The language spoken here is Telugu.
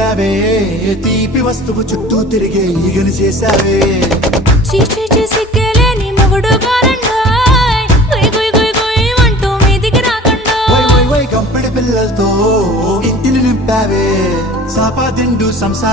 పెట్టావే తీపి వస్తువు చుట్టూ తిరిగే ఈగలు చేసావే చీచి చేసి కేలేని మొగుడు గారండాయ్ గుయ్ గుయ్ గుయ్ గుయ్ అంటూ మీదికి రాకండా వై వై వై గంపెడి పిల్లలతో ఇంటిని నింపావే సాపా దిండు సంసారం